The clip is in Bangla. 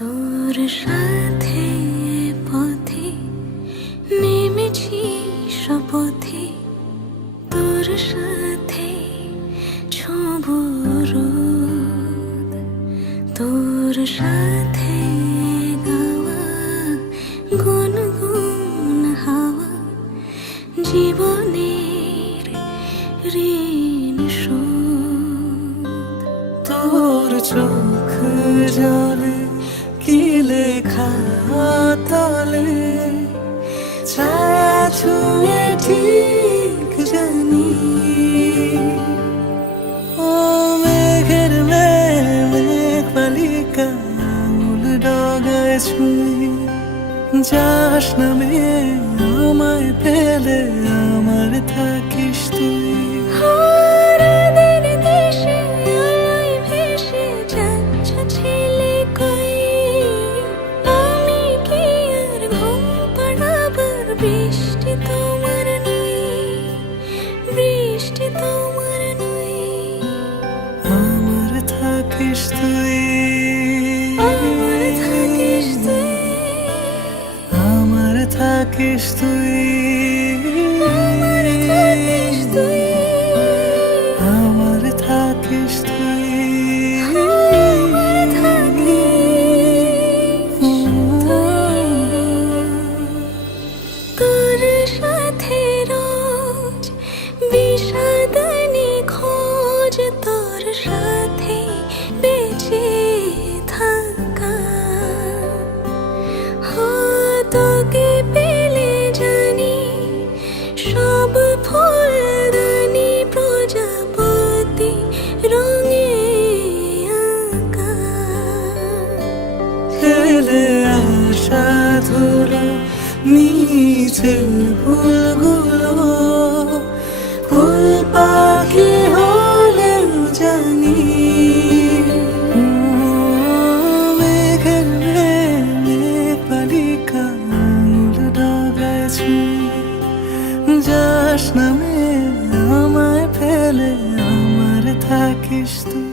তোর সাথে পথে নেমেছি শপথে, তোর সাথে ছোঁব রোদ, তোর সাথে গাওয়া গুনগুন হাওয়া জীবনের ঋণ শোধ। তোর চোখ জলে কি লেখা তলে ছায়া ছুঁয়ে ঠিক জানি। ও মেঘের মেঘ বালিকা আঙুল ডগায় ছুঁই, যাস নামে আমায় পেলে আমার থাকিস তুই। বৃষ্টি তোমার নই, বৃষ্টি তোমার নই, আমার থাকিস তুই, আমার থাকিস তুই, আমার থাকিস তুই, আমার থাকিস তুই, আমার থাকিস তুই, আমার থাকিস তুই। তোর সাথে রোজ বিষাদ নিখোঁজ, তোর সাথে বেঁচে থাকা, তোকে পেলে জানি সব ফুলদানি প্রজাপতি রঙে আঁকা। ফেলে আসা ধুলো নিচে ফুলগুলো ফুল পাখি হলেও জানি। মেঘের মেঘ বালিকা আঙুল ডগায় ছুঁই, যাস নামে আমায় ফেলে আমার থাকিস তুই।